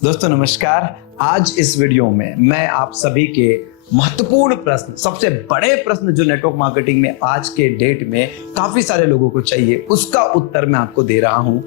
दोस्तों नमस्कार। आज इस वीडियो में मैं आप सभी के महत्वपूर्ण प्रश्न, सबसे बड़े प्रश्न जो नेटवर्क मार्केटिंग में आज के डेट में काफी सारे लोगों को चाहिए, उसका उत्तर मैं आपको दे रहा हूं।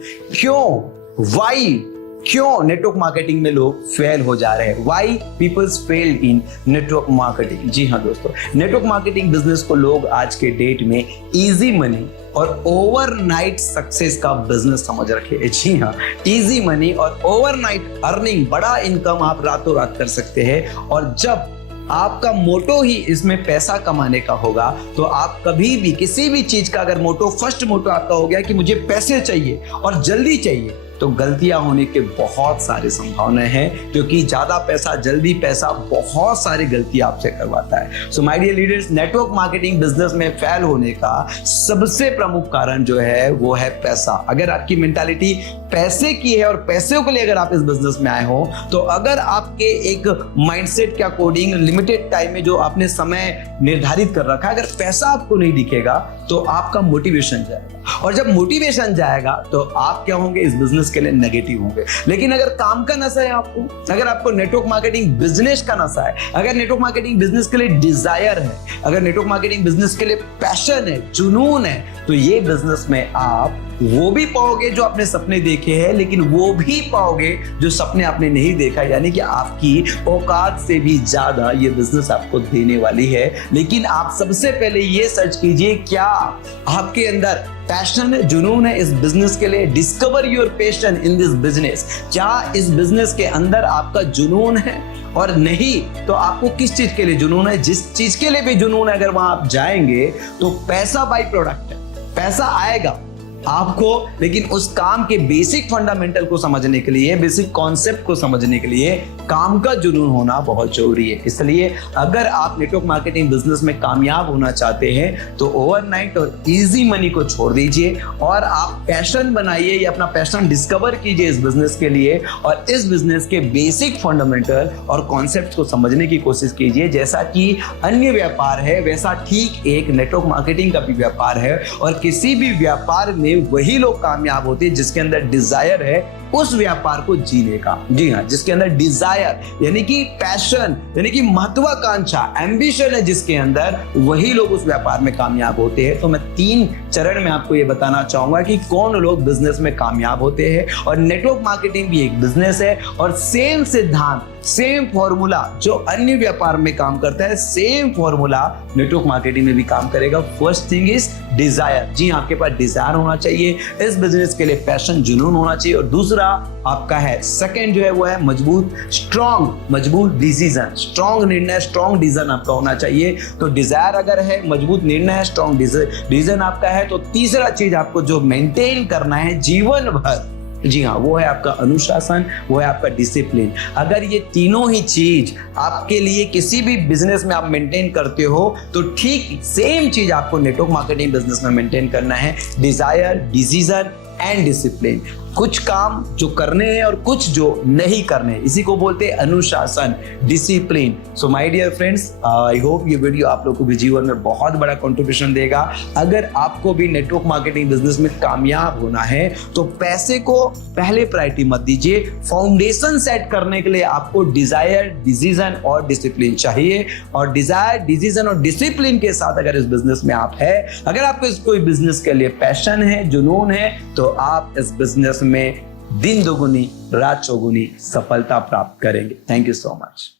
क्यों नेटवर्क मार्केटिंग में लोग फेल हो जा रहे हैं? Why peoples fail in network marketing? जी हाँ दोस्तों, नेटवर्क मार्केटिंग बिजनेस को लोग आज के डेट में इजी मनी और ओवरनाइट सक्सेस का बिजनेस समझ रखे हैं। जी हाँ, इजी मनी और ओवरनाइट अर्निंग, बड़ा इनकम आप रातों रात कर सकते हैं। और जब आपका मोटो ही इसमें पैसा कमाने का होगा तो आप कभी भी किसी भी चीज का अगर फर्स्ट मोटो आपका हो गया कि मुझे पैसे चाहिए और जल्दी चाहिए, तो गलतियां होने के बहुत सारी संभावनाएं हैं, क्योंकि ज्यादा पैसा, जल्दी पैसा बहुत सारी गलतियां आपसे करवाता है। So my dear leaders, network marketing business में फेल होने का सबसे प्रमुख कारण जो है वो है पैसा। अगर आपकी मेंटालिटी पैसे की है और पैसे के लिए अगर आप इस बिजनेस में आए हो, तो अगर आपके एक माइंडसेट के अकॉर्डिंग लिमिटेड टाइम में जो आपने समय निर्धारित कर रखा है, अगर पैसा आपको नहीं दिखेगा तो आपका मोटिवेशन जाएगा, और जब मोटिवेशन जाएगा तो आप क्या होंगे? इस बिजनेस के लिए नेगेटिव होंगे। लेकिन अगर काम का नशा है आपको, अगर आपको नेटवर्क मार्केटिंग बिजनेस का नशा है, अगर नेटवर्क मार्केटिंग बिजनेस के लिए डिजायर है, अगर नेटवर्क मार्केटिंग बिजनेस के लिए पैशन है, जुनून है, तो ये बिजनेस में आप वो भी पाओगे जो आपने सपने देखे हैं, लेकिन वो भी पाओगे जो सपने आपने नहीं देखा। यानी कि आपकी औकात से भी ज्यादा ये बिजनेस आपको देने वाली है। लेकिन आप सबसे पहले ये सर्च कीजिए, क्या आपके अंदर पैशन है, जुनून है इस बिजनेस के लिए? Discover your passion in this business. क्या इस बिजनेस के अंदर आपका जुनून है? और नहीं तो आपको किस चीज के लिए जुनून है? जिस चीज के लिए भी जुनून है, अगर वहां आप जाएंगे तो पैसा बाई प्रोडक्ट है, पैसा आएगा आपको। लेकिन उस काम के बेसिक फंडामेंटल को समझने के लिए, बेसिक कॉन्सेप्ट को समझने के लिए काम का जुनून होना बहुत जरूरी है। इसलिए अगर आप नेटवर्क मार्केटिंग बिजनेस में कामयाब होना चाहते हैं तो ओवरनाइट और इजी मनी को छोड़ दीजिए और आप पैशन बनाइए, या अपना पैशन डिस्कवर कीजिए इस बिजनेस के लिए, और इस बिजनेस के बेसिक फंडामेंटल और कॉन्सेप्ट को समझने की कोशिश कीजिए। जैसा कि अन्य व्यापार है, वैसा ठीक एक नेटवर्क मार्केटिंग का भी व्यापार है, और किसी भी व्यापार में वही लोग कामयाब होते हैं जिसके अंदर डिजायर है उस व्यापार को जीने का। जी हाँ, जिसके अंदर डिजायर यानी कि पैशन, यानी कि महत्वाकांक्षा, एम्बिशन है जिसके अंदर, वही लोग उस व्यापार में कामयाब होते हैं। तो मैं 3 चरण में आपको ये बताना चाहूंगा कि कौन लोग बिजनेस में कामयाब होते हैं। और नेटवर्क मार्केटिंग भी एक बिजनेस है, और सेम सिद्धांत, सेम फॉर्मूला जो अन्य व्यापार में काम करता है, सेम फॉर्मूला नेटवर्क मार्केटिंग में भी काम करेगा। First thing is desire. जी, आपके पास डिजायर होना चाहिए, इस बिजनेस के लिए पैशन, जुनून होना चाहिए। और दूसरा आपका है, सेकंड जो है वो है मजबूत डिसीजन, स्ट्रॉन्ग निर्णय, स्ट्रॉन्ग डिसीजन आपका होना चाहिए। तो डिजायर अगर है, मजबूत निर्णय है, स्ट्रॉन्ग डिसीजन आपका है, तो तीसरा चीज आपको जो मेंटेन करना है जीवन भर, जी हाँ, वो है आपका अनुशासन, वो है आपका डिसिप्लिन। अगर ये तीनों ही चीज आपके लिए किसी भी बिजनेस में आप मेंटेन करते हो, तो ठीक सेम चीज आपको नेटवर्क मार्केटिंग बिजनेस में मेंटेन करना है, डिजायर, डिसीजन एंड डिसिप्लिन। कुछ काम जो करने हैं और कुछ जो नहीं करने, इसी को बोलते हैं अनुशासन, discipline. So my dear friends, I hope ये वीडियो आप लोगों को भी जीवन में बहुत बड़ा कंट्रीब्यूशन देगा। अगर आपको भी नेटवर्क मार्केटिंग बिजनेस में कामयाब होना है तो पैसे को पहले प्रायोरिटी मत दीजिए। फाउंडेशन सेट करने के लिए आपको डिजायर, डिसीजन और डिसिप्लिन चाहिए। और डिजायर, डिसीजन और डिसिप्लिन के साथ अगर इस बिजनेस में आप है, अगर आपको इस कोई बिजनेस के लिए पैशन है, जुनून है, तो आप इस बिजनेस में दिन दोगुनी रात चौगुनी सफलता प्राप्त करेंगे। Thank you so much.